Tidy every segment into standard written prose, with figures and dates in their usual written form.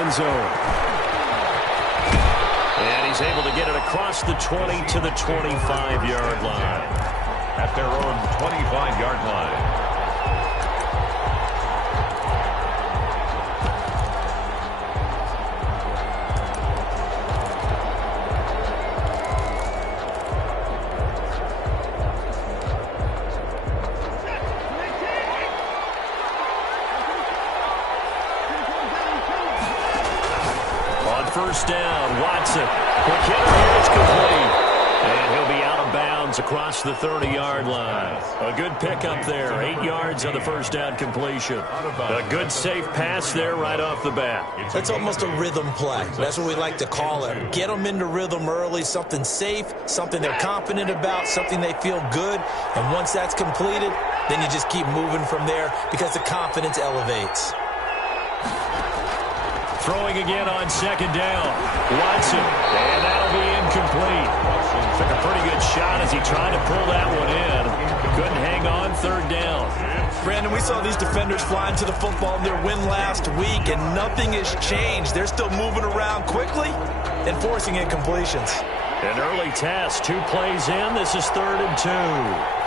end zone. And he's able to get it across the 20 to the 25-yard line. At their own 25-yard line. First down, Watson. Quick hit, and it's complete. And he'll be out of bounds across the 30-yard line. A good pickup there. 8 yards on the first down completion. A good safe pass there right off the bat. That's almost a rhythm play. That's what we like to call it. Get them into rhythm early, something safe, something they're confident about, something they feel good. And once that's completed, then you just keep moving from there because the confidence elevates. Throwing again on second down. Watson, and that'll be incomplete. Took a pretty good shot as he tried to pull that one in. Couldn't hang on, third down. Brandon, we saw these defenders flying to the football in their win last week, and nothing has changed. They're still moving around quickly and forcing incompletions. An early test, 2 plays in. This is 3rd and 2.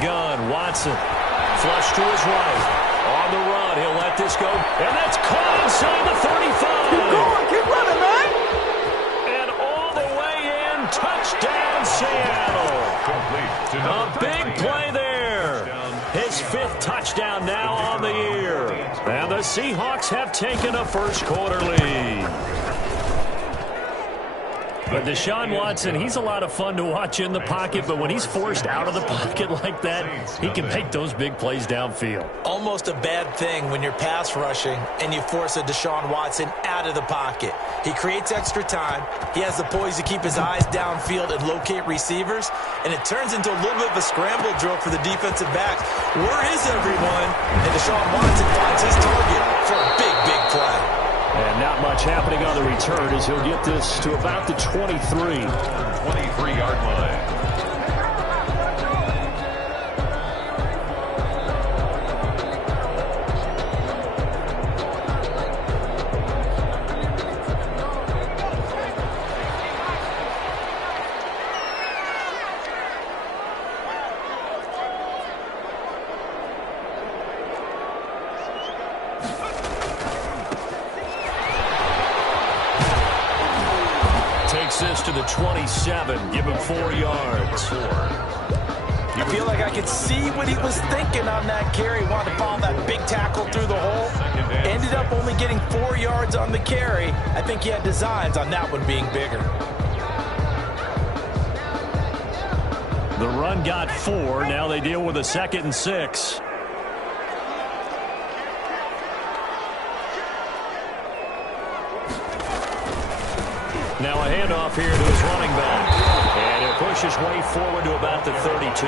Gun, Watson, flush to his right, on the run, he'll let this go, and that's caught inside the 35. Keep going, keep running, man. And all the way in, touchdown Seattle. A big play there. His 5th touchdown now on the year. And the Seahawks have taken a first quarter lead. But Deshaun Watson, he's a lot of fun to watch in the pocket, but when he's forced out of the pocket like that, he can make those big plays downfield. Almost a bad thing when you're pass rushing and you force a Deshaun Watson out of the pocket. He creates extra time. He has the poise to keep his eyes downfield and locate receivers, and it turns into a little bit of a scramble drill for the defensive backs. Where is everyone? And Deshaun Watson finds his target for a big, big play. And not much happening on the return as he'll get this to about the 23. 23-yard line. This to the 27, give him 4 yards. I feel like I could see what he was thinking on that carry. Wanted to follow that big tackle through the hole. Ended up only getting 4 yards on the carry. I think he had designs on that one being bigger. The run got 4. Now they deal with a 2nd and 6. Now a handoff here to his running back. And he'll push his way forward to about the 32.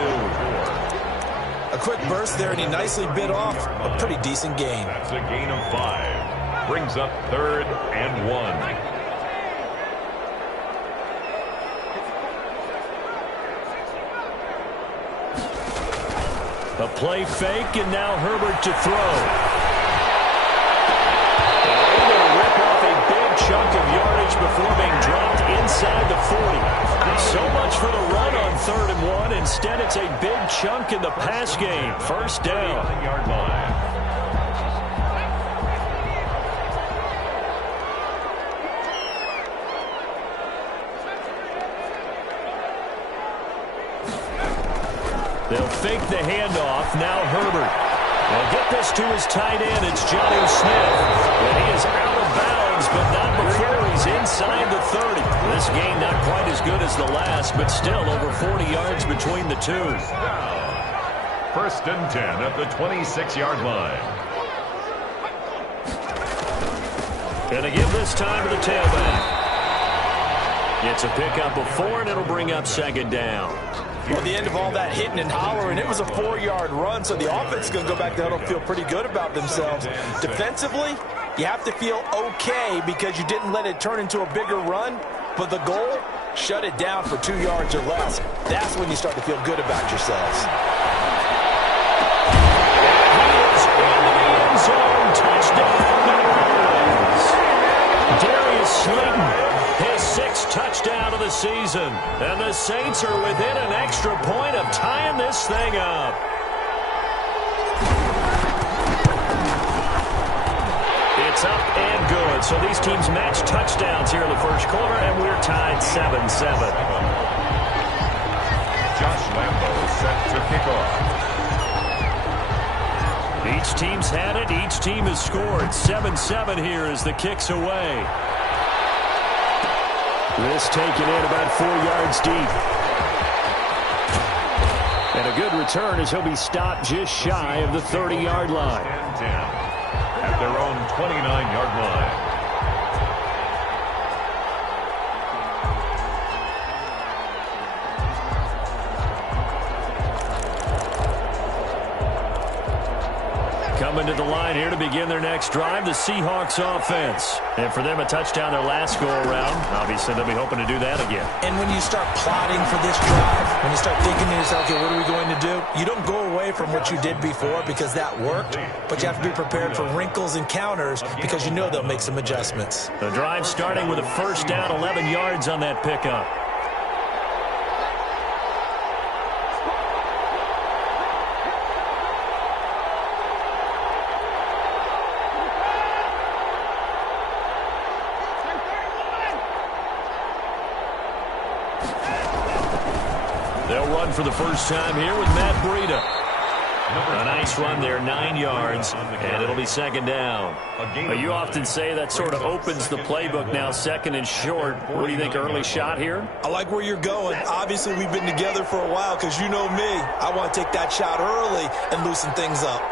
A quick burst there, and he nicely bit off a pretty decent gain. That's a gain of 5. Brings up 3rd and 1. A play fake, and now Herbert to throw. Chunk of yardage before being dropped inside the 40. So much for the run on 3rd and 1. Instead, it's a big chunk in the pass game. First down. Yard line. They'll fake the handoff. Now Herbert. They'll get this to his tight end. It's Jonnu Smith. And he is out of bounds, but not before he's inside the 30. This game not quite as good as the last, but still over 40 yards between the two. First and 10 at the 26-yard line. And they give this time to the tailback. It's a pickup of 4, and it'll bring up 2nd down. Well, at the end of all that hitting and hollering, it was a 4-yard run, so the offense is going to go back to huddle and feel pretty good about themselves. Defensively, you have to feel okay because you didn't let it turn into a bigger run, but the goal Shut it down for 2 yards or less. That's when you start to feel good about yourselves. Touchdown, New Orleans. Darius Slayton, his 6th touchdown of the season. And the Saints are within an extra point of tying this thing up. It's up and good. So these teams match touchdowns here in the first quarter, and we're tied 7-7. Josh Lambo set to kick off. Each team's had it. Each team has scored. 7-7 here as the kick's away. This taken in about 4 yards deep. And a good return as he'll be stopped just shy of the 30-yard line. 10-10 at their own 29-yard line. Coming to the line here to begin their next drive, the Seahawks offense. And for them, a touchdown their last go-around. Obviously, they'll be hoping to do that again. And when you start plotting for this drive, when you start thinking to yourself, okay, what are we going to do? You don't go away from what you did before because that worked, but you have to be prepared for wrinkles and counters because you know they'll make some adjustments. The drive starting with a first down, 11 yards on that pickup. They'll run for the first time here with Matt Breida. A nice run there, 9 yards, and it'll be second down. You often say that sort of opens the playbook now, second and short. What do you think, early shot here? I like where you're going. Obviously, we've been together for a while because you know me. I want to take that shot early and loosen things up.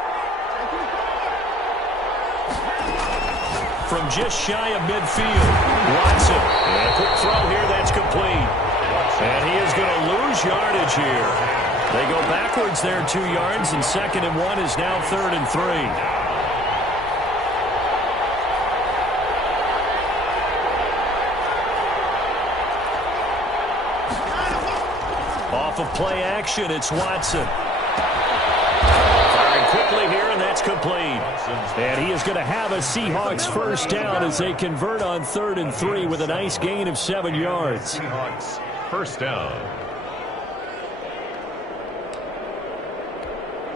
From just shy of midfield, Watson. And a quick throw here, that's complete. And he is going to lose yardage here. They go backwards there 2 yards, and 2nd and 1 is now 3rd and 3. Off of play action, it's Watson. Firing quickly here, and that's complete. And he is going to have a Seahawks first down as they convert on 3rd and 3 with a nice gain of 7 yards. Seahawks first down.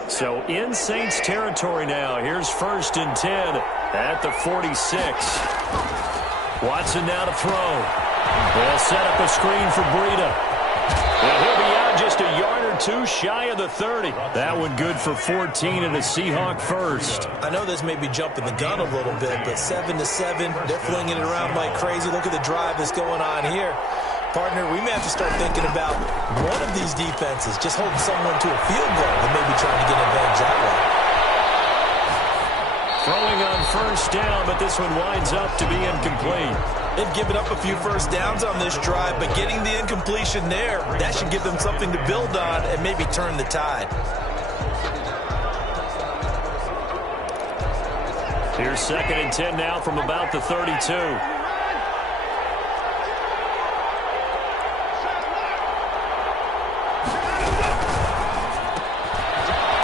So in Saints territory now. Here's 1st and 10 at the 46. Watson now to throw. They'll set up a screen for Breida. And he'll be out just a yard or two shy of the 30. That one good for 14 and a Seahawk first. I know this may be jumping the gun a little bit, but 7-7, they're flinging it around like crazy. Look at the drive that's going on here. Partner, we may have to start thinking about one of these defenses just holding someone to a field goal and maybe trying to get an advantage that way. Throwing on first down, but this one winds up to be incomplete. They've given up a few first downs on this drive, but getting the incompletion there, that should give them something to build on and maybe turn the tide. Here's 2nd and 10 now from about the 32.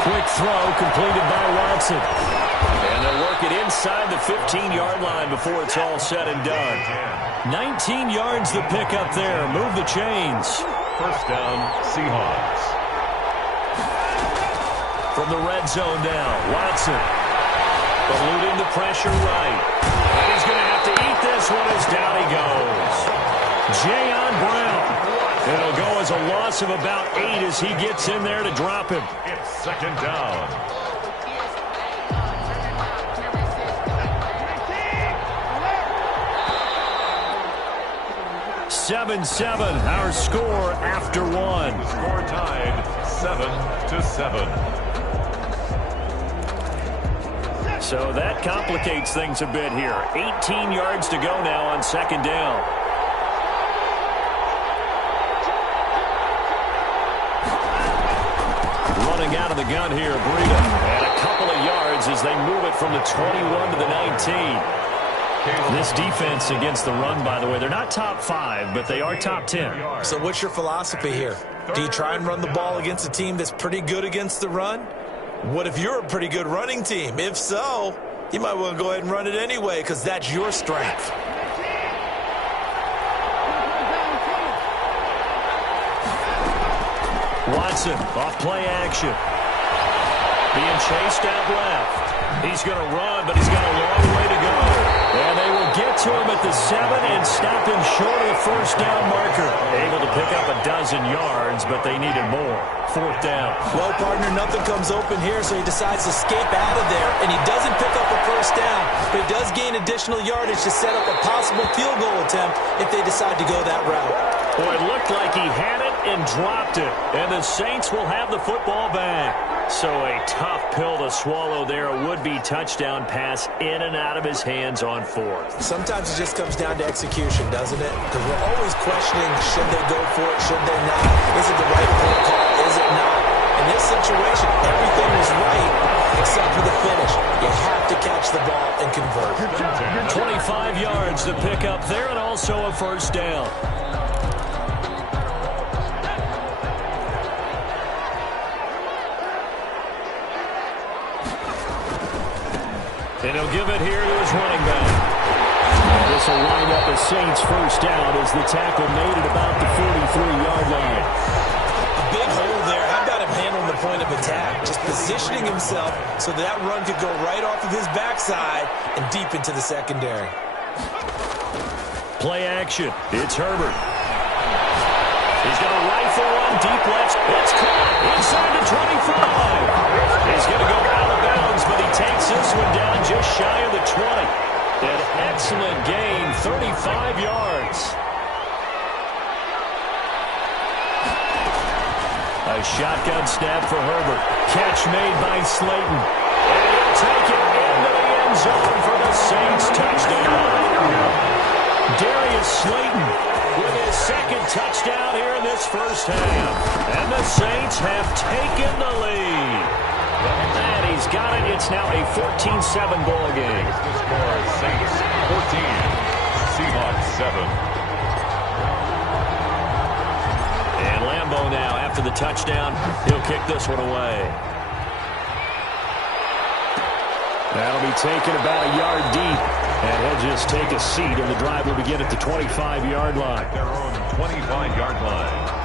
Quick throw completed by Watson. And they'll work it inside the 15-yard line before it's all said and done. 19 yards the pickup there. Move the chains. First down, Seahawks. From the red zone now, Watson. Eluding the pressure right. And he's going to have to eat this one as down he goes. Jayon Brown. It'll go as a loss of about 8 as he gets in there to drop him. It's second down. Seven, our score after one. Score tied 7-7. So that complicates things a bit here. 18 yards to go now on second down. Running out of the gun here, Breida. And a couple of yards as they move it from the 21 to the 19. This defense against the run, by the way, they're not top 5, but they are top 10. So what's your philosophy here? Do you try and run the ball against a team that's pretty good against the run? What if you're a pretty good running team? If so, you might want to go ahead and run it anyway because that's your strength. Watson, off play action. Being chased out left. He's going to run, but he's got a long way to go. And they will get to him at the 7 and stop him short of the first down marker. Able to pick up a dozen yards, but they needed more. 4th down. Well, partner, nothing comes open here, so he decides to escape out of there, and he doesn't pick up a first down, but he does gain additional yardage to set up a possible field goal attempt if they decide to go that route. Boy, it looked like he had it and dropped it, and the Saints will have the football back. So a tough pill to swallow there. A would-be touchdown pass in and out of his hands on 4th. Sometimes it just comes down to execution, doesn't it? Because we're always questioning, should they go for it, should they not? Is it the right play call, is it not? In this situation, everything was right except for the finish. You have to catch the ball and convert. 25 yards to pick up there and also a first down. And he'll give it here to his running back. This will wind up a Saints first down as the tackle made it about the 43-yard line. A big hole there. How about him handling the point of attack? Just positioning himself so that run could go right off of his backside and deep into the secondary. Play action. It's Herbert. He's going to rifle one deep left. It's caught inside the 25. He's going to go out of bounds, but he takes this one down just shy of the 20. An excellent gain, 35 yards. A shotgun snap for Herbert. Catch made by Slayton. And he'll take it into the end zone for the Saints touchdown. Darius Slayton with his second touchdown here in this first half. And the Saints have taken the lead. And he's got it. It's now a 14-7 ball game. The score is Saints 14, Seahawks 7. And Lambeau now, after the touchdown, he'll kick this one away. That'll be taken about a yard deep. And he'll just take a seat, and the drive will begin at the 25-yard line. Their own 25-yard line.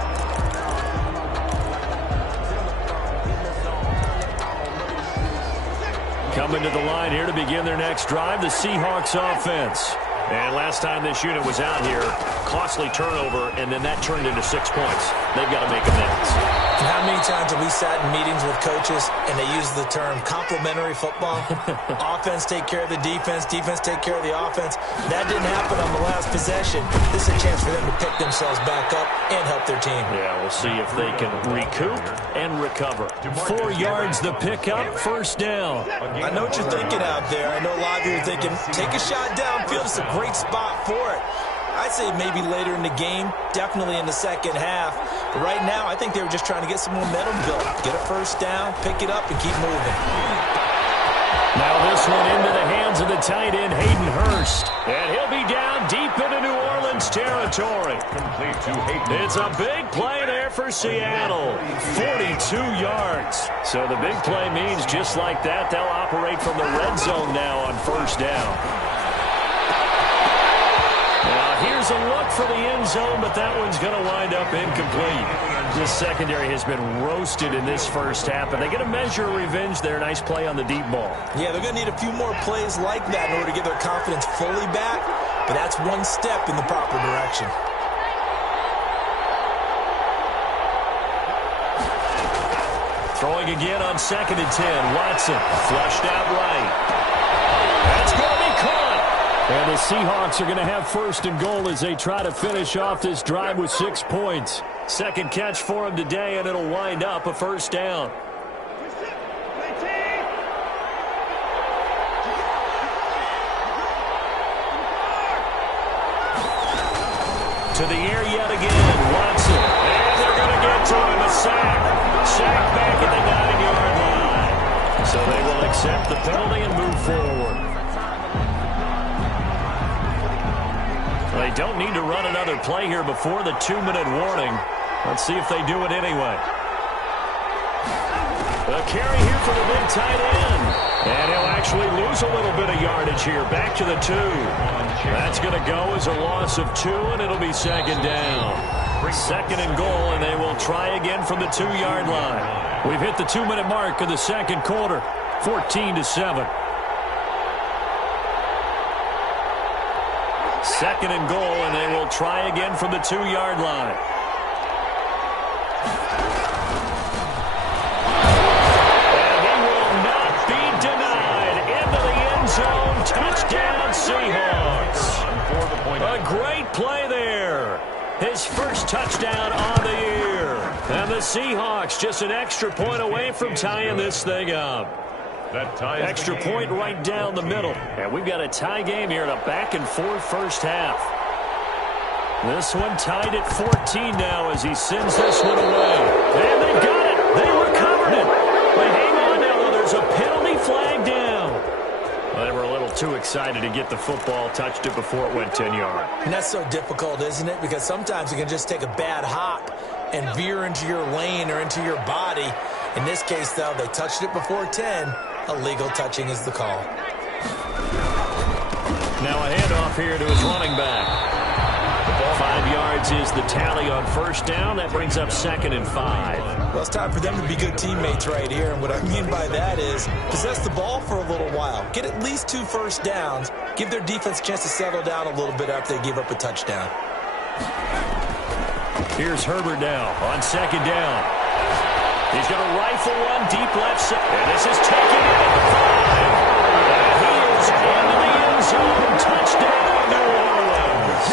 Coming to the line here to begin their next drive, the Seahawks offense. And last time this unit was out here, costly turnover, and then that turned into 6 points. They've got to make amends. And how many times have we sat in meetings with coaches and they use the term complementary football? Offense take care of the defense, defense take care of the offense. That didn't happen on the last possession. This is a chance for them to pick themselves back up and help their team. Yeah, we'll see if they can recoup and recover. 4 yards the pickup, first down. I know what you're thinking out there. I know a lot of you are thinking, take a shot downfield. It's a great spot for it. I'd say maybe later in the game, definitely in the second half. But right now, I think they were just trying to get some momentum built. Get a first down, pick it up, and keep moving. Now this one into the hands of the tight end, Hayden Hurst. And he'll be down deep into New Orleans territory. Complete to Hayden. It's a big play there for Seattle. 42 yards. So the big play means just like that, they'll operate from the red zone now on first down. Here's a look for the end zone, but that one's going to wind up incomplete. This secondary has been roasted in this first half, and they get a measure of revenge there. Nice play on the deep ball. Yeah, they're going to need a few more plays like that in order to get their confidence fully back, but that's one step in the proper direction. Throwing again on 2nd and 10. Watson flushed out right. That's going to be caught. And the Seahawks are going to have first and goal as they try to finish off this drive with 6 points. Second catch for him today, and it'll wind up a first down. To the air yet again, Watson. And they're going to get to him, a sack. Sack back at the 9-yard line. So they will accept the penalty and move forward. don't need to run another play here before the 2-minute warning. Let's see if they do it anyway. A carry here for the big tight end. And he'll actually lose a little bit of yardage here. Back to the 2. That's going to go as a loss of 2, and it'll be second down. Second and goal, and they will try again from the 2-yard line. We've hit the 2-minute mark of the second quarter, 14-7. Second and goal, and they will try again from the 2-yard line. And he will not be denied. Into the end zone. Touchdown, Seahawks. A great play there. His first touchdown on the year. And the Seahawks just an extra point away from tying this thing up. Extra point right down the middle. And we've got a tie game here in a back-and-forth first half. This one tied at 14 now as he sends this one away. And they got it. They recovered it. But hang on now, though. There's a penalty flag down. Well, they were a little too excited to get the football, touched it before it went 10 yards. And that's so difficult, isn't it? Because sometimes you can just take a bad hop and veer into your lane or into your body. In this case, though, they touched it before 10. Illegal touching is the call. Now a handoff here to his running back. 5 yards is the tally on first down. That brings up second and 5. Well, it's time for them to be good teammates right here. And what I mean by that is possess the ball for a little while. Get at least 2 first downs. Give their defense a chance to settle down a little bit after they give up a touchdown. Here's Herbert now on second down. He's going to rifle one deep left side. And this is taken in at the 5. And he is into the end zone. Touchdown, New Orleans.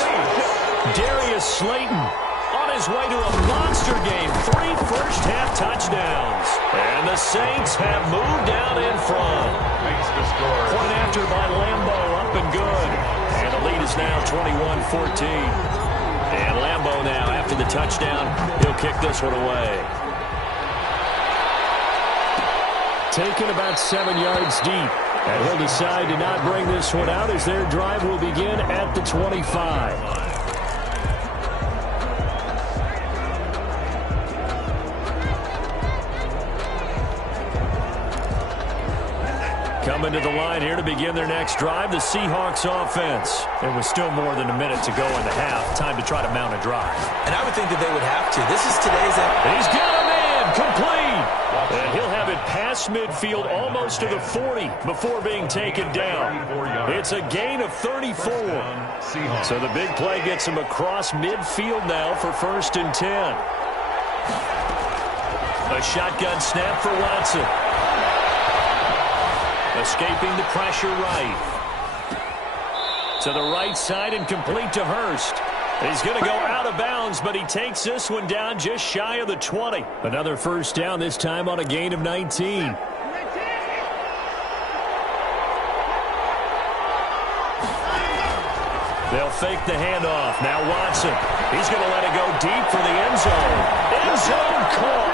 Darius Slayton on his way to a monster game. 3 first-half touchdowns. And the Saints have moved down in front. Point after by Lambo, up and good. And the lead is now 21-14. And Lambo now, after the touchdown, he'll kick this one away. Taken about 7 yards deep. And he'll decide to not bring this one out as their drive will begin at the 25. Coming to the line here to begin their next drive, the Seahawks offense. There was still more than a minute to go in the half. Time to try to mount a drive. And I would think that they would have to. This is today's... He's got a man complete. And he'll have it past midfield almost to the 40 before being taken down. It's a gain of 34. So the big play gets him across midfield now for first and 10. A shotgun snap for Watson. Escaping the pressure right. To the right side and complete to Hurst. He's going to go out of bounds, but he takes this one down just shy of the 20. Another first down, this time on a gain of 19. They'll fake the handoff. Now Watson. He's going to let it go deep for the end zone. End zone caught.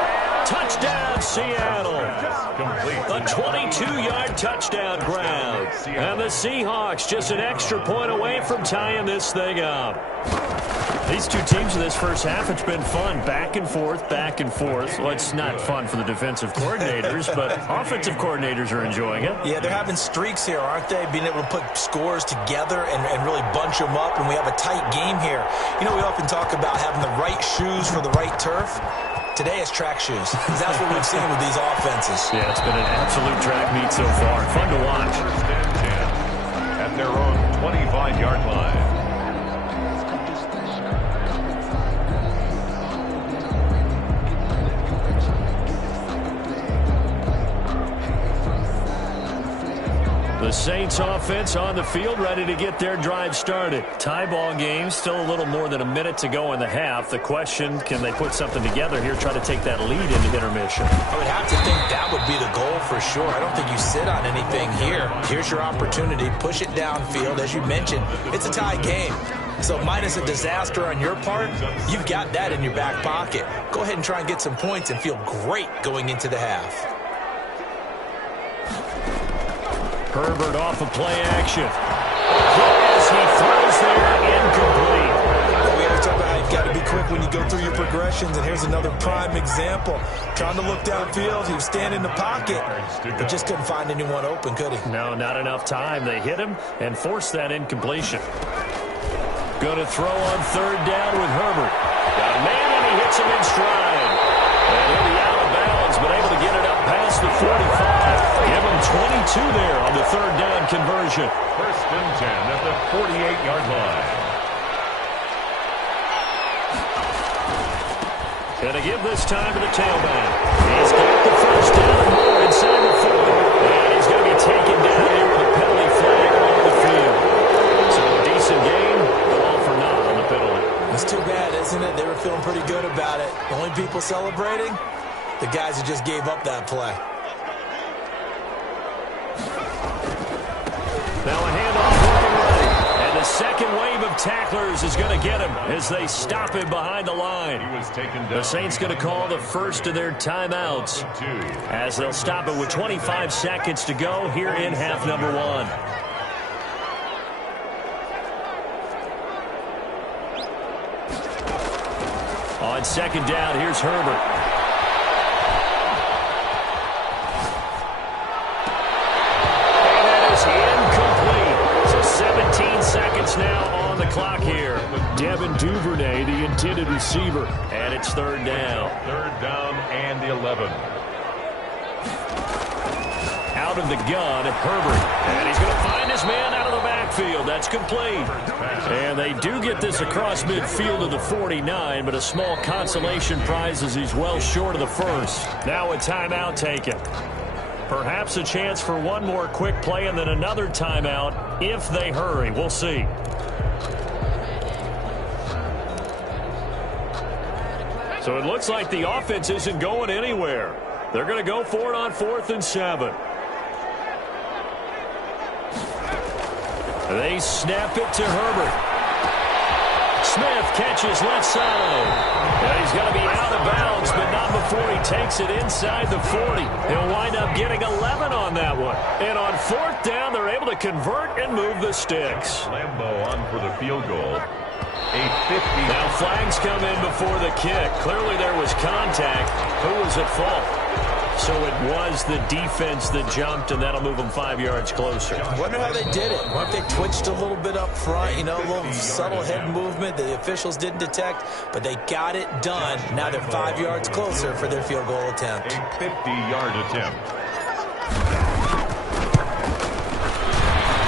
Touchdown, Seattle. A 22-yard touchdown grab. And the Seahawks just an extra point away from tying this thing up. These two teams in this first half, it's been fun. Back and forth, back and forth. Well, it's not fun for the defensive coordinators, but offensive coordinators are enjoying it. Yeah, they're having streaks here, aren't they? Being able to put scores together and really bunch them up, and we have a tight game here. You know, we often talk about having the right shoes for the right turf. Today it's track shoes. That's what we've seen with these offenses. Yeah, it's been an absolute track meet so far. Fun to watch. At their own 25-yard line. The Saints offense on the field, ready to get their drive started. Tie ball game, still a little more than a minute to go in the half. The question, can they put something together here, try to take that lead into intermission? I would have to think that would be the goal for sure. I don't think you sit on anything here. Here's your opportunity. Push it downfield. As you mentioned, it's a tie game. So minus a disaster on your part, you've got that in your back pocket. Go ahead and try and get some points and feel great going into the half. Herbert off of play action. As he throws there, incomplete. quick when you go through your progressions, and here's another prime example. Trying to look downfield, he was standing in the pocket, but just couldn't find anyone open, could he? No, not enough time. They hit him and forced that incompletion. Going to throw on third down with Herbert. Got a man, and he hits him in stride. And he'll be out of bounds, but able to get it up past the 45. Give him 22 there on the third down conversion. First and 10 at the 48-yard line. Going to give this time to the tailback. He's got the first down and more inside the 40. And he's going to be taken down here with a penalty flag on the field. So a decent game, but all for naught on the penalty. It's too bad, isn't it? They were feeling pretty good about it. The only people celebrating, the guys who just gave up that play. Now a handoff looking ready. And the second wave of tacklers is going to get him as they stop him behind the line. He was taken down. The Saints going to call the first of their timeouts as they'll stop it with 25 seconds to go here in half number one. On second down, here's Herbert. And that is incomplete. So 17 seconds now on the clock here. Devin Duvernay, the intended receiver. And it's third down. Third down and 11. Out of the gun, Herbert. And he's going to find his man out of the backfield. That's complete. And they do get this across midfield of the 49, but a small consolation prize as he's well short of the first. Now a timeout taken. Perhaps a chance for one more quick play and then another timeout if they hurry. We'll see. So it looks like the offense isn't going anywhere. They're going to go for it on 4th and 7. They snap it to Herbert. Smith catches left side. And he's going to be out of bounds, but not before he takes it inside the 40. He'll wind up getting 11 on that one. And on 4th down, they're able to convert and move the sticks. Lambeau on for the field goal. A 50. Now flags come in before the kick. Clearly there was contact. Who was at fault? So it was the defense that jumped, and that'll move them 5 yards closer. Wonder how they did it. What if they twitched a little bit up front, you know, a little subtle head movement the officials didn't detect, but they got it done. Now they're 5 yards closer for their field goal attempt. A 50-yard attempt.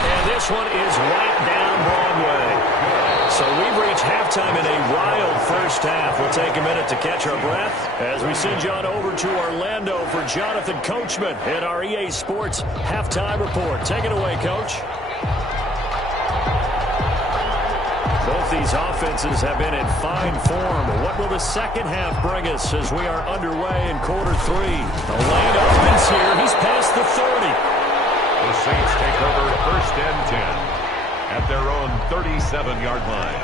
And this one is right down Broadway. So we've reached halftime in a wild first half. We'll take a minute to catch our breath as we send you on over to Orlando for Jonathan Coachman at our EA Sports Halftime Report. Take it away, Coach. Both these offenses have been in fine form. What will the second half bring us as we are underway in quarter 3? The lane opens here. He's past the 30. The Saints take over 1st and 10. At their own 37-yard line.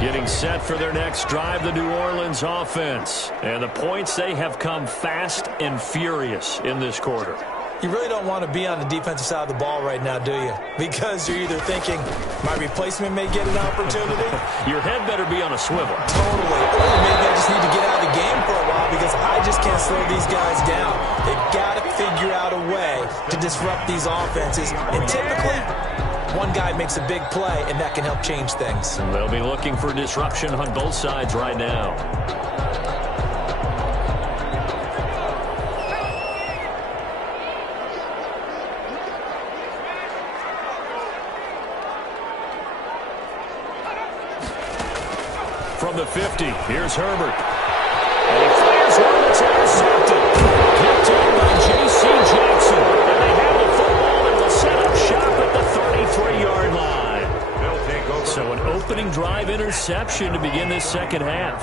Getting set for their next drive, the New Orleans offense. And the points, they have come fast and furious in this quarter. You really don't want to be on the defensive side of the ball right now, do you? Because you're either thinking, my replacement may get an opportunity. Your head better be on a swivel. Totally. Or maybe I just need to get out of the game for a while because I just can't slow these guys down. They've got to figure out a way to disrupt these offenses. And typically, one guy makes a big play, and that can help change things. And they'll be looking for disruption on both sides right now. From the 50, here's Herbert. And he fires one that's intercepted. Picked up by J.C. Jackson. And they have the football and will set up shop at the 33-yard line. They'll take over. So an opening drive interception to begin this second half.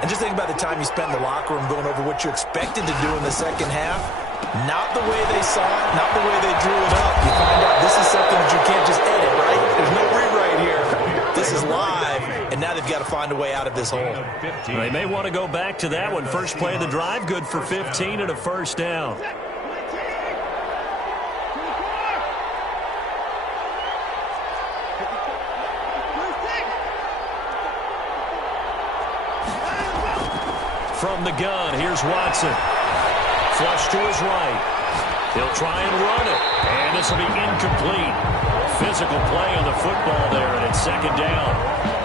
And just think about the time you spent in the locker room going over what you expected to do in the second half. Not the way they saw it, not the way they drew it up. You find out this is something that you can't just edit, right? There's no rewrite here. This is live, and now they've got to find a way out of this hole. They may want to go back to that one. First play of the drive, good for 15 and a first down. from the gun. Here's Watson. Flush to his right. He'll try and run it. And this will be incomplete. Physical play on the football there, and it's second down.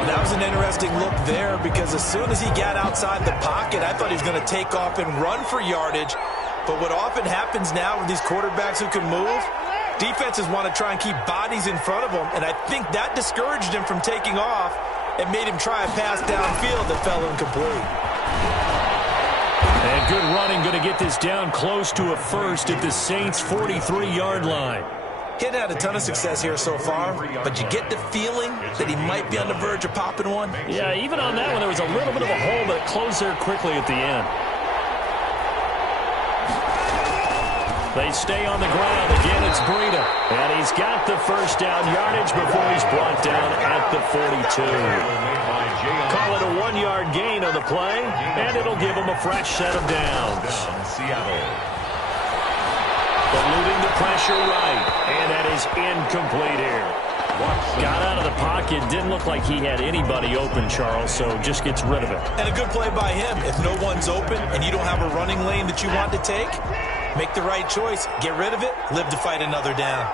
That was an interesting look there because as soon as he got outside the pocket, I thought he was going to take off and run for yardage. But what often happens now with these quarterbacks who can move, defenses want to try and keep bodies in front of them, and I think that discouraged him from taking off and made him try a pass downfield that fell incomplete. And good running, going to get this down close to a first at the Saints' 43-yard line. He hadn't had a ton of success here so far, but you get the feeling that he might be on the verge of popping one. Yeah, even on that one, there was a little bit of a hole, but it closed there quickly at the end. They stay on the ground. Again, it's Breida. And he's got the first down yardage before he's brought down at the 42. Call it a 1-yard gain on the play, and it'll give him a fresh set of downs. Seattle. Eluding the pressure right, and that is incomplete here. Got out of the pocket, didn't look like he had anybody open, Charles, so just gets rid of it. And a good play by him. If no one's open and you don't have a running lane that you want to take, make the right choice, get rid of it, live to fight another down.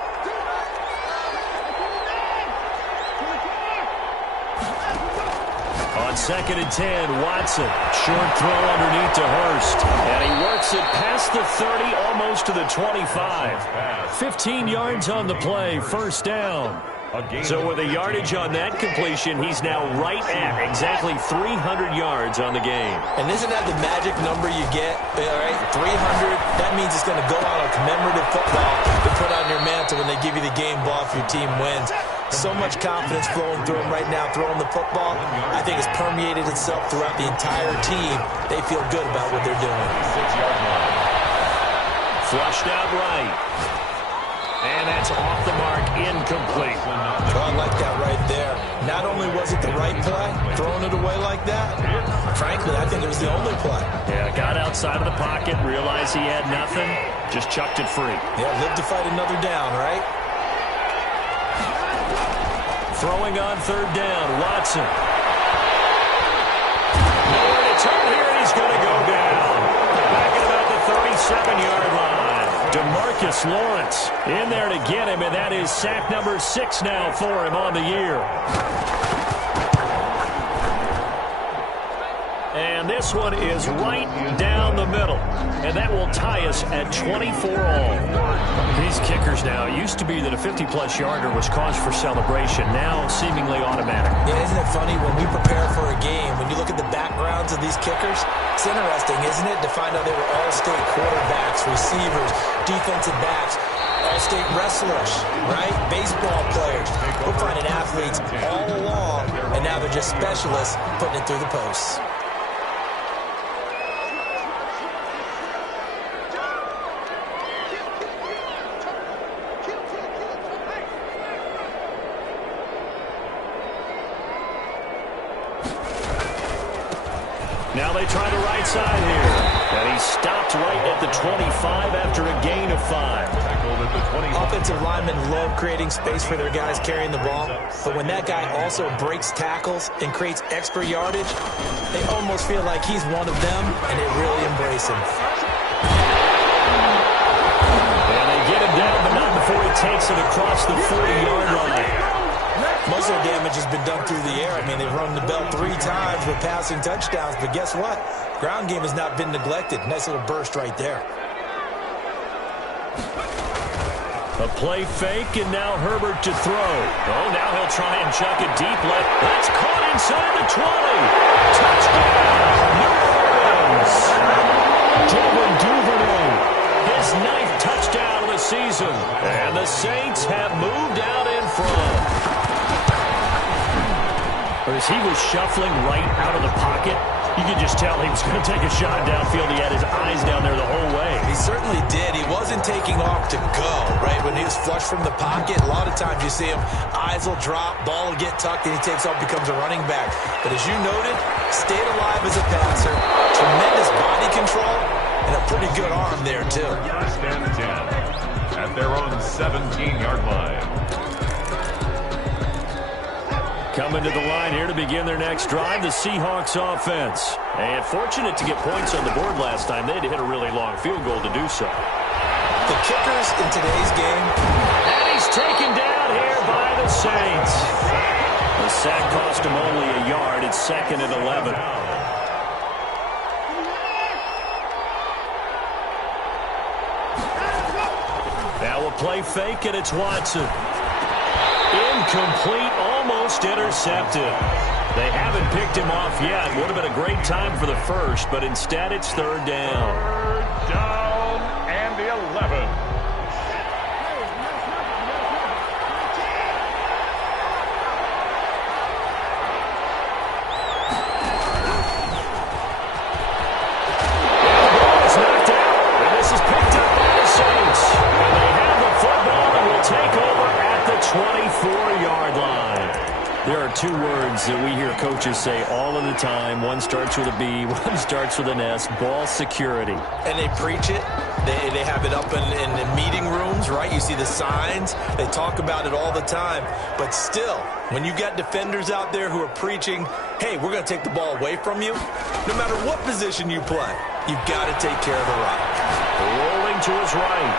On 2nd and 10, Watson. Short throw underneath to Hurst. And he works it past the 30, almost to the 25. 15 yards on the play, first down. So with a yardage on that completion, he's now right at exactly 300 yards on the game. And isn't that the magic number you get? All right, 300, that means it's going to go out on commemorative football to put on your mantle when they give you the game ball if your team wins. So much confidence flowing through him right now, throwing the football. I think it's permeated itself throughout the entire team. They feel good about what they're doing. 6-yard line. Flushed out right. And that's off the mark, incomplete. Oh, I like that right there. Not only was it the right play, throwing it away like that, frankly, I think it was the only play. Yeah, got outside of the pocket, realized he had nothing, just chucked it free. Yeah, live to fight another down, right? Throwing on third down, Watson. Nowhere to turn here, and he's going to go down. Back at about the 37-yard line. DeMarcus Lawrence in there to get him, and that is sack number 6 now for him on the year. And this one is right down the middle, and that will tie us at 24 all. These kickers now, it used to be that a 50-plus yarder was cause for celebration, now seemingly automatic. Yeah, isn't it funny when we prepare for a game, when you look at the backgrounds of these kickers, it's interesting, isn't it, to find out they were all-state quarterbacks, receivers, defensive backs, all-state wrestlers, right? Baseball players. We're finding athletes all along, and now they're just specialists putting it through the posts. Now they try the right side here. And he stopped right at the 25 after a gain of 5. Offensive linemen love creating space for their guys carrying the ball, but when that guy also breaks tackles and creates extra yardage, they almost feel like he's one of them, and they really embrace him. And they get him down, but not before he takes it across the 40-yard line. Most of the damage has been done through the air. I mean, they've rung the bell 3 times with passing touchdowns, but guess what? Ground game has not been neglected. Nice little burst right there. A play fake, and now Herbert to throw. Oh, now he'll try and chuck it deep left. That's caught inside the 20. Touchdown, New Orleans. Devin Duvernay, his 9th touchdown of the season. And the Saints have moved out in front. As he was shuffling right out of the pocket, you could just tell he was going to take a shot downfield. He had his eyes down there the whole way. He certainly did. He wasn't taking off to go, right? When he was flush from the pocket, a lot of times you see him, eyes will drop, ball will get tucked, and he takes off, becomes a running back. But as you noted, stayed alive as a passer, tremendous body control, and a pretty good arm there, too. First and 10 at their own 17-yard line. Coming to the line here to begin their next drive, the Seahawks offense. And fortunate to get points on the board last time. They had to hit a really long field goal to do so. The kickers in today's game. And he's taken down here by the Saints. The sack cost him only a yard. It's 2nd and 11. Now a play fake, and it's Watson. Incomplete, almost intercepted. They haven't picked him off yet. Would have been a great time for the first, but instead it's 3rd down. 3rd down and 11. There are 2 words that we hear coaches say all of the time. One starts with a B, one starts with an S. Ball security. And they preach it. They have it up in meeting rooms, right? You see the signs. They talk about it all the time. But still, when you got defenders out there who are preaching, hey, we're going to take the ball away from you, no matter what position you play, you've got to take care of the rock. Rolling to his right.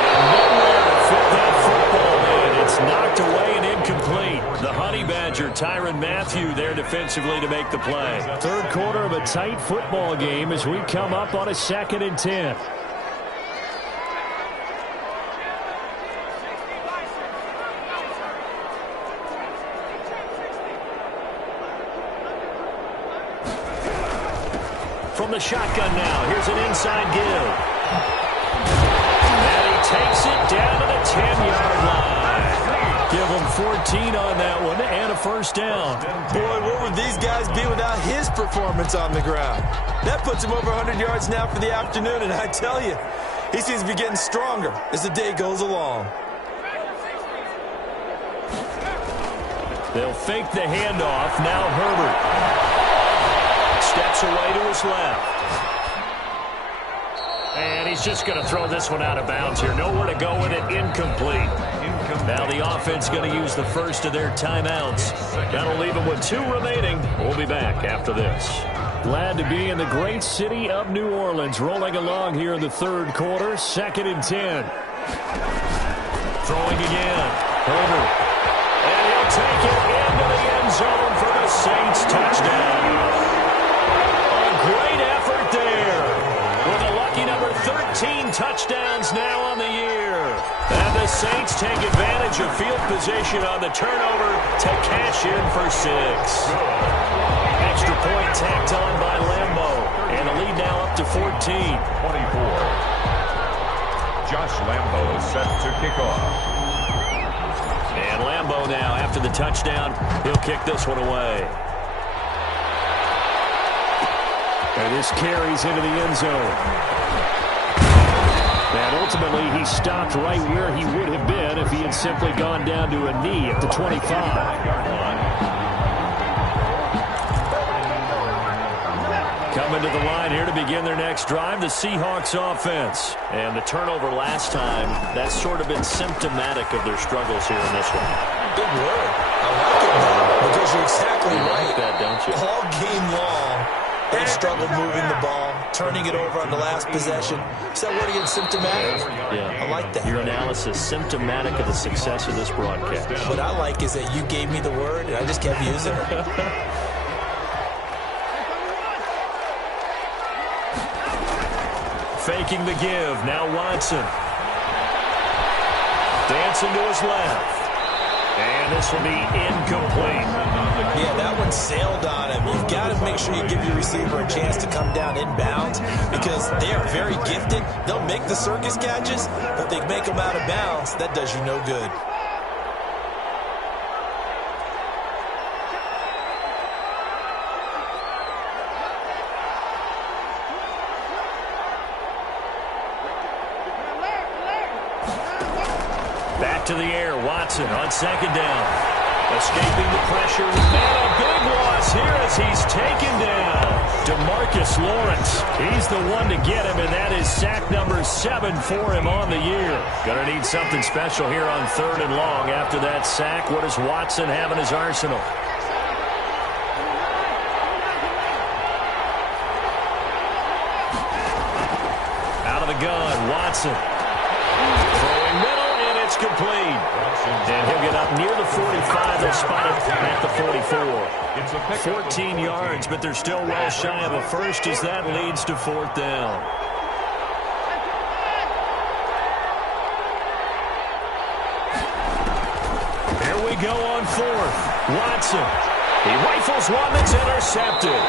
And nowhere to fit that football, man. It's knocked away and incomplete. The Honey Badger, Tyrann Mathieu, there defensively to make the play. 3rd quarter of a tight football game as we come up on a 2nd and 10. From the shotgun now, here's an inside give. And he takes it down to the 10-yard line. Give him 14 on that one and a 1st down. Boy, what would these guys be without his performance on the ground? That puts him over 100 yards now for the afternoon, and I tell you, he seems to be getting stronger as the day goes along. They'll fake the handoff. Now Herbert steps away to his left. And he's just going to throw this one out of bounds here. Nowhere to go with it. Incomplete. Now the offense going to use the first of their timeouts. That'll leave them with 2 remaining. We'll be back after this. Glad to be in the great city of New Orleans. Rolling along here in the 3rd quarter. 2nd and 10. Throwing again. Herbert. And he'll take it into the end zone for the Saints touchdown. Great effort there. With a lucky number 13 touchdowns now on the year. And the Saints take advantage of field position on the turnover to cash in for 6. Extra point tacked on by Lambo. And a lead now up to 14. 24. Josh Lambo is set to kick off. And Lambo now, after the touchdown, he'll kick this one away. And this carries into the end zone. And ultimately, he stopped right where he would have been if he had simply gone down to a knee at the 25. Coming to the line here to begin their next drive, the Seahawks offense. And the turnover last time, that's sort of been symptomatic of their struggles here in this one. Good word. I like it, though, because you're exactly right. Like that, don't you? All game long, they've struggled moving the ball, turning it over on the last possession. Is that word again, symptomatic? Yeah. I like that. Your analysis, symptomatic of the success of this broadcast. What I like is that you gave me the word, and I just kept using it. Faking the give. Now Watson. Dancing to his left. And this will be incomplete. Yeah, that one sailed on him. You've got to make sure you give your receiver a chance to come down inbounds because they are very gifted. They'll make the circus catches, but if they make them out of bounds, that does you no good. Back to the air, Watson on 2nd down. Escaping the pressure, and a big loss here as he's taken down. DeMarcus Lawrence, he's the one to get him, and that is sack number 7 for him on the year. Gonna need something special here on 3rd and long. After that sack, what does Watson have in his arsenal? Watson. Throwing middle, and it's complete. And he'll get up near the 45. They'll spot it at the 44. 14 yards, but they're still well shy of a first as that leads to 4th down. Here we go on 4th. Watson. He rifles one that's intercepted.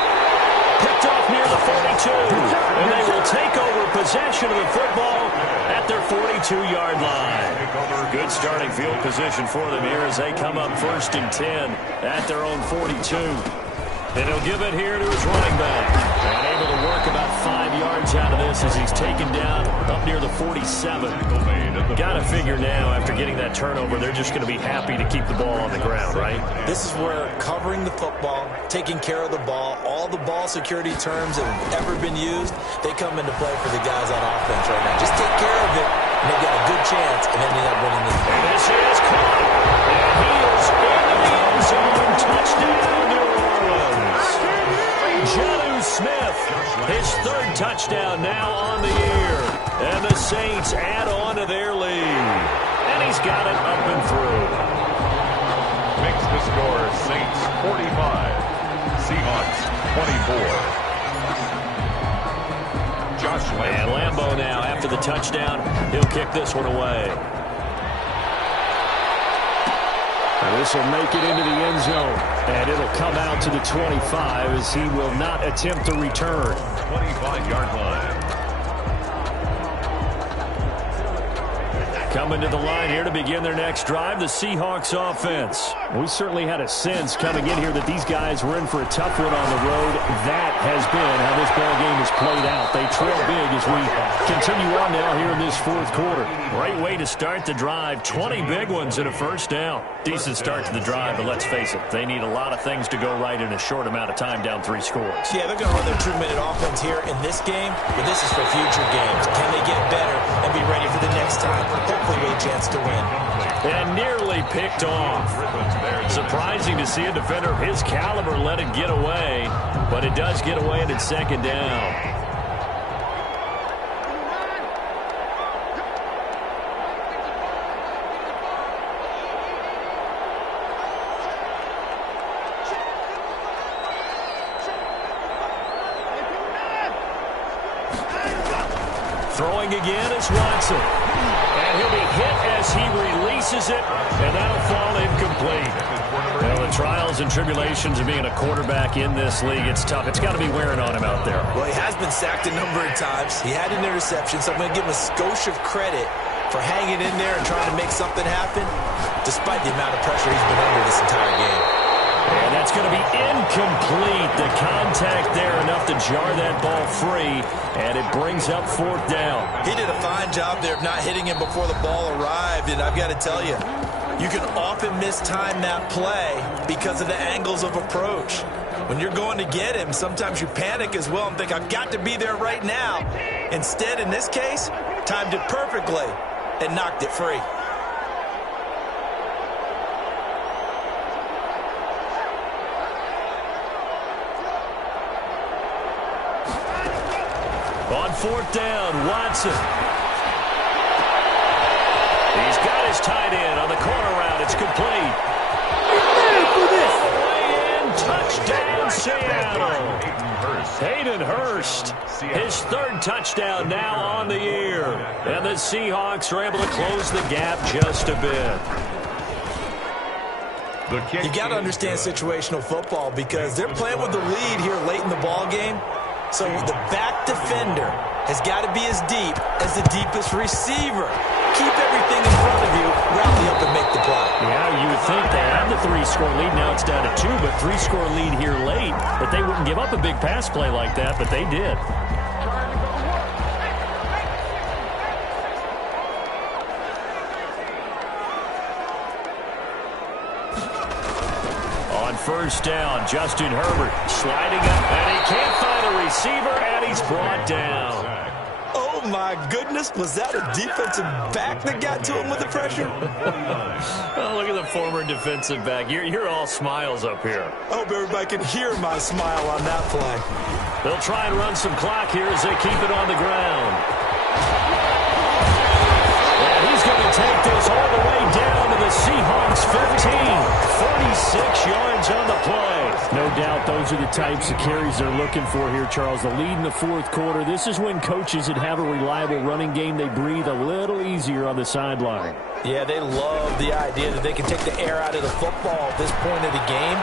Picked off near the 42. And they will take over possession of the football at their 42-yard line. Good starting field position for them here as they come up 1st and 10 at their own 42. And he'll give it here to his running back. And able to work about 5 yards out of this as he's taken down up near the 47. Got to figure now, after getting that turnover, they're just going to be happy to keep the ball on the ground, right? This is where covering the football, taking care of the ball, all the ball security terms that have ever been used, they come into play for the guys on offense right now. Just take care of it, and they've got a good chance of ending up winning this game. This is caught, and he is into the end zone. Touchdown, New Orleans. Jonnu Smith, his 3rd touchdown now on the year. And the Saints add on to their lead. And he's got it up and through. Makes the score Saints 45, Seahawks 24. Josh Lambo. And Lambo now, after the touchdown, he'll kick this one away. And this will make it into the end zone. And it'll come out to the 25 as he will not attempt to return. 25-yard line. Coming to the line here to begin their next drive, the Seahawks offense. We certainly had a sense coming in here that these guys were in for a tough one on the road. That has been how this ball game has played out. They trail big as we continue on now here in this 4th quarter. Great way to start the drive. 20 big ones and a 1st down. Decent start to the drive, but let's face it, they need a lot of things to go right in a short amount of time down 3 scores. Yeah, they're going to run their 2-minute offense here in this game, but this is for future games. Can they get better and be ready for the next time? Hopefully with a chance to win. And nearly picked off. Surprising to see a defender of his caliber let it get away, but it does get away and it's 2nd down. Throwing again is Watson. And he'll be hit as he releases it, and that'll fall incomplete. Well, the trials and tribulations of being a quarterback in this league, it's tough. It's got to be wearing on him out there. Well, he has been sacked a number of times. He had an interception, so I'm going to give him a skosh of credit for hanging in there and trying to make something happen, despite the amount of pressure he's been under this entire game. And that's going to be incomplete. The contact there enough to jar that ball free, and it brings up 4th down. He did a fine job there of not hitting him before the ball arrived, and I've got to tell you, you can often mistime that play because of the angles of approach. When you're going to get him, sometimes you panic as well and think, I've got to be there right now. Instead, in this case, timed it perfectly and knocked it free. On 4th down, Watson. He's got his tight end on the corner route. It's complete. Touchdown, Seattle. Hayden Hurst, his 3rd touchdown now on the year. And the Seahawks are able to close the gap just a bit. You've got to understand situational football because they're playing with the lead here late in the ball game. So the back defender has got to be as deep as the deepest receiver. Keep everything in front of you, rally up and make the play. Yeah, you would think they had the 3-score lead. Now it's down to 2, but 3-score lead here late. That they wouldn't give up a big pass play like that, but they did. On 1st down, Justin Herbert sliding up, and he can't find a receiver, and he's brought down. Oh, my goodness. Was that a defensive back that got to him with the pressure? Oh, look at the former defensive back. You're all smiles up here. I hope everybody can hear my smile on that play. They'll try and run some clock here as they keep it on the ground. those are the types of carries they're looking for here, Charles. The lead in the fourth quarter. This is when coaches that have a reliable running game, they breathe a little easier on the sideline. Yeah, they love the idea that they can take the air out of the football at this point of the game.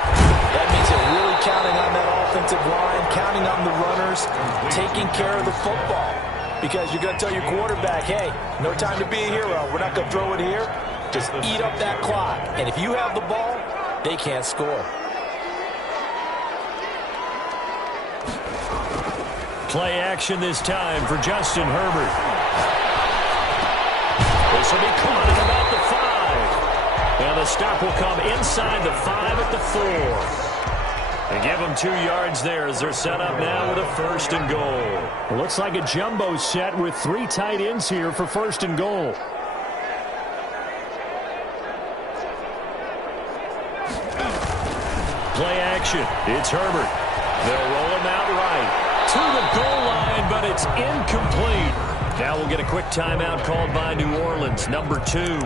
That means they're really counting on that offensive line, counting on the runners, taking care of the football. Because you're going to tell your quarterback, hey, no time to be a hero. We're not going to throw it here. Just eat up that clock. And if you have the ball, they can't score. Play action this time for Justin Herbert. This will be caught at about the 5. And the stop will come inside the 5 at the 4. They give them 2 yards there as they're set up now with a 1st and goal. It looks like a jumbo set with 3 tight ends here for 1st and goal. Play action. It's Herbert. They'll roll him out right to the goal line, but it's incomplete. Now we'll get a quick timeout called by New Orleans, number 2.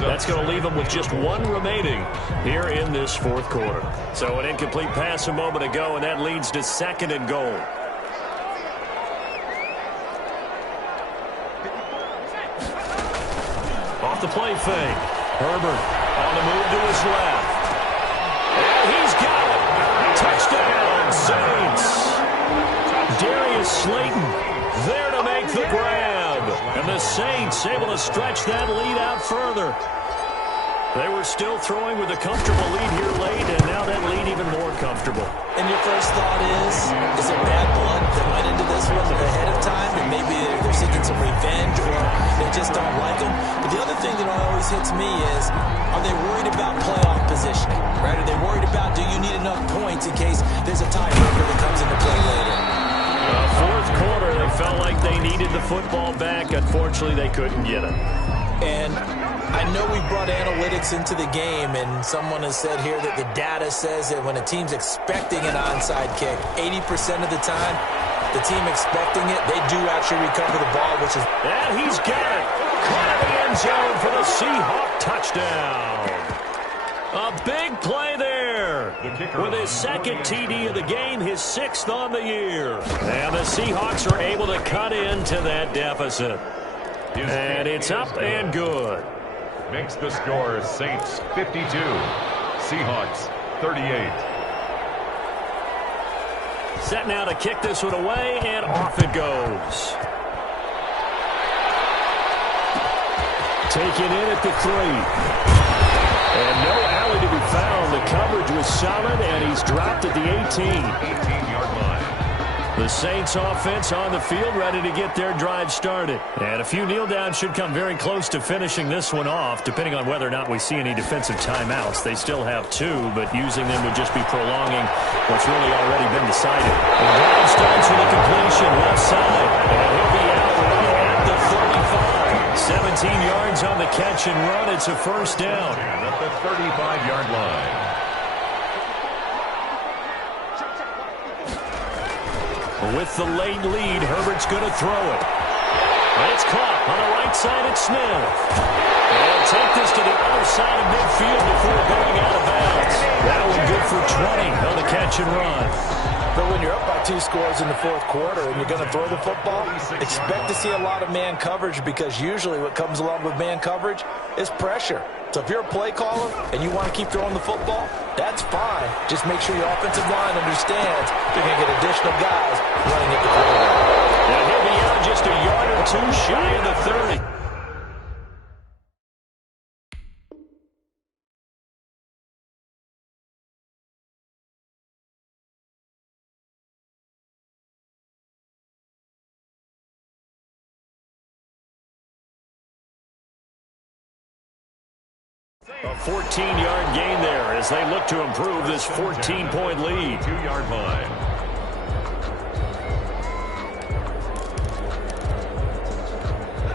That's going to leave them with just 1 remaining here in this fourth quarter. So an incomplete pass a moment ago, and that leads to 2nd and goal. Off the play fake. Herbert on the move to his left. And he's got it. Touchdown, Saints. Darius Slayton there to make the grab. And the Saints able to stretch that lead out further. They were still throwing with a comfortable lead here late, and now that lead even more comfortable. And your first thought is it bad blood that went into this one ahead of time, and maybe they're seeking some revenge, or they just don't like them? But the other thing that always hits me is, are they worried about playoff positioning? Right? Are they worried about, do you need enough points in case there's a tiebreaker that comes into play later? Fourth quarter, they felt like they needed the football back. Unfortunately, they couldn't get it. And I know we brought analytics into the game, and someone has said here that the data says that when a team's expecting an onside kick, 80% of the time, the team expecting it, they do actually recover the ball, which is... And he's got it. Caught in the end zone for the Seahawk touchdown. A big play there. With his 2nd TD of the game, his 6th on the year. And the Seahawks are able to cut into that deficit. And it's up and good. Makes the score Saints 52, Seahawks 38. Set now to kick this one away, and off it goes. Taken in at the 3. And no alley to be found. The coverage was solid, and he's dropped at the 18-yard line. The Saints offense on the field, ready to get their drive started. And a few kneel downs should come very close to finishing this one off, depending on whether or not we see any defensive timeouts. They still have 2, but using them would just be prolonging what's really already been decided. And the drive starts with a completion left side. And he'll be out running at the 35. 17 yards on the catch and run. It's a 1st down. At the 35-yard line. With the late lead, Herbert's going to throw it. And it's caught on the right side at Smith. And he'll take this to the other side of midfield before going out of bounds. That one good for 20. Held a catch and run. But when you're up by 2 scores in the fourth quarter and you're going to throw the football, expect to see a lot of man coverage, because usually what comes along with man coverage is pressure. So if you're a play caller and you want to keep throwing the football, that's fine. Just make sure your offensive line understands you're going to get additional guys running at the quarterback. Now he'll be out just a yard or 2 shy of the 30. A 14-yard gain there as they look to improve this 14-point lead. 2-yard line.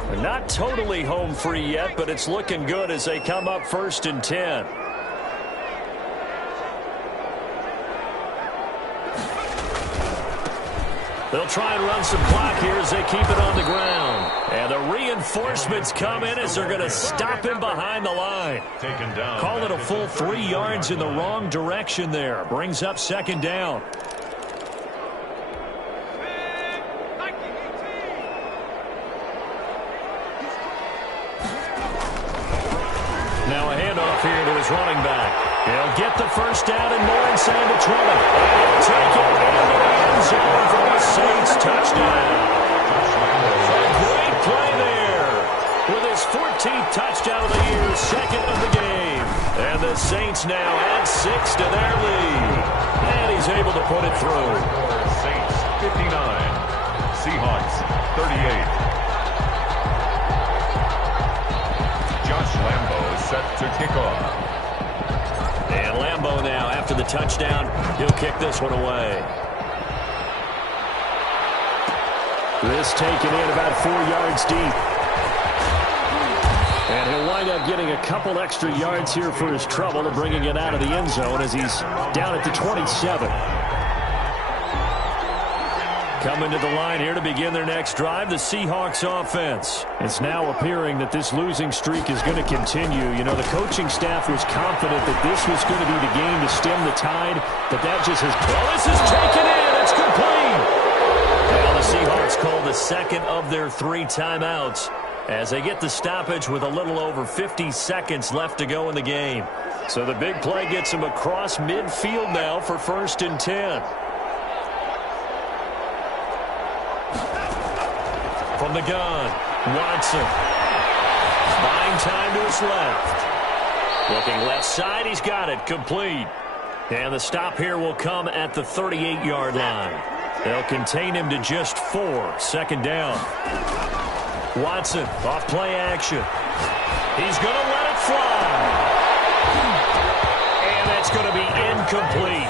They're not totally home free yet, but it's looking good as they come up 1st and 10. They'll try and run some clock here as they keep it on the ground. And the reinforcements come in as they're going to stop him behind the line. Taken down. Call it a full 3 yards in the wrong direction there. Brings up second down. Now a handoff here to his running back. He'll get the first down and more inside the 20. And he'll take it into the end zone for the Saints touchdown. A great play there with his 14th touchdown of the year, second of the game. And the Saints now add 6 to their lead. And he's able to put it through. Saints 59, Seahawks 38. Josh Lambo is set to kick off. And Lambo now, after the touchdown, he'll kick this one away. This taken in about 4 yards deep. And he'll wind up getting a couple extra yards here for his trouble and bringing it out of the end zone as he's down at the 27. Coming to the line here to begin their next drive, the Seahawks offense. It's now appearing that this losing streak is going to continue. You know, the coaching staff was confident that this was going to be the game to stem the tide, but that just has... Well, this is taken in. It's complete. Now the Seahawks call the second of their 3 timeouts as they get the stoppage with a little over 50 seconds left to go in the game. So the big play gets them across midfield now for 1st and 10. From the gun, Watson. Buying time to his left. Looking left side, he's got it, complete. And the stop here will come at the 38-yard line. They'll contain him to just 4, second down. Watson, off play action. He's going to let it fly. And that's going to be incomplete.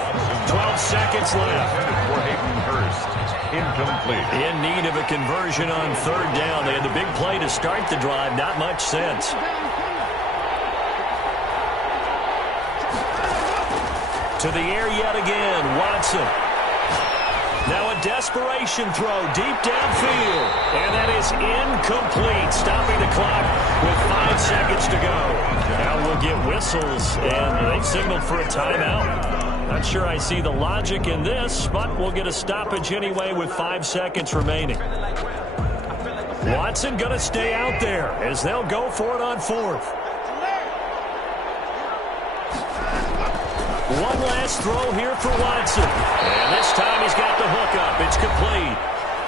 12 seconds left. For Hayden Hurst. Incomplete. In need of a conversion on 3rd down. They had the big play to start the drive. Not much sense. To the air yet again. Watson. Now a desperation throw deep downfield. And that is incomplete. Stopping the clock with 5 seconds to go. Now we'll get whistles. And they've signaled for a timeout. Not sure I see the logic in this, but we'll get a stoppage anyway with 5 seconds remaining. Watson going to stay out there as they'll go for it on 4th. One last throw here for Watson. And this time he's got the hook up. It's complete.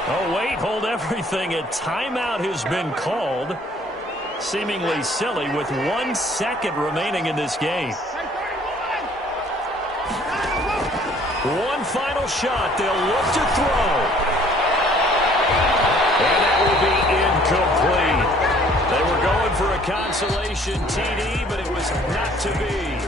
Oh, wait, hold everything. A timeout has been called. Seemingly silly with 1 second remaining in this game. One final shot. They'll look to throw. And that will be incomplete. They were going for a consolation TD, but it was not to be.